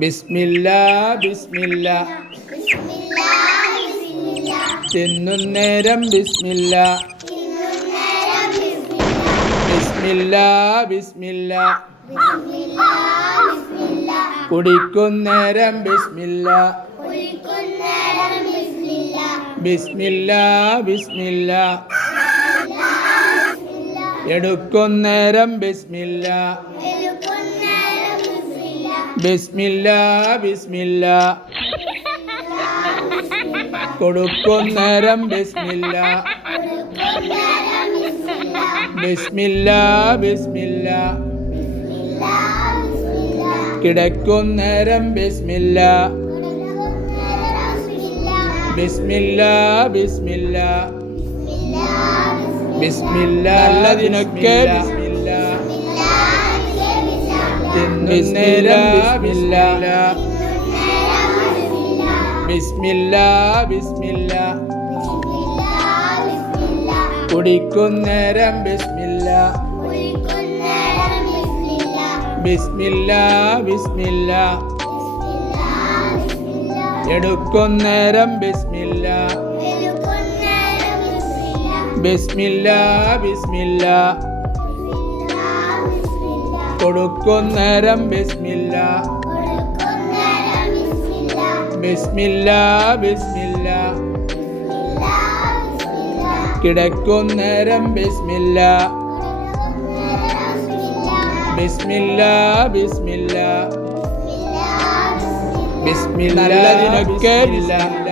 ബിസ്മില്ല ബിസ്മില്ല. തിന്നുന്നേരം ബിസ്മില്ല. ബിസ്മില്ല ബിസ്മില്ല. കുടിക്കുന്നേരം ബിസ്മില്ല. ബിസ്മില്ല ബിസ്മില്ല. എടുക്കുന്നേരം ബിസ്മില്ല. ബിസ്മില്ല ബിസ്മില്ല. കൊടുക്കുന്നേരം ബിസ്മില്ല. ബിസ്മില്ല ബിസ്മില്ല. കിടക്കുന്നേരം ബിസ്മില്ല. ബിസ്മില്ല ബിസ്മില്ല. ബിസ്മില്ല അല്ലതിനൊക്കെ ബിസ്മില്ല. ബിസ്മില്ല. ബിസ്മില്ല ബിസ്മില്ല. കുടിക്കുന്നേരം ബിസ്മില്ല ബിസ്മില്ല. ബിസ്മില്ല എടുക്കുന്നേരം ബിസ്മില്ല. ബിസ്മില്ല ബിസ്മില്ല. കൊടുക്കുന്നേരം ബിസ്മില്ല. ബിസ്മില്ല ബിസ്മില്ല. കിടക്കുന്നേരം ബിസ്മില്ല. ബിസ്മില്ല ബിസ്മില്ല. ബിസ്മില്ല ബിസ്മില്ല.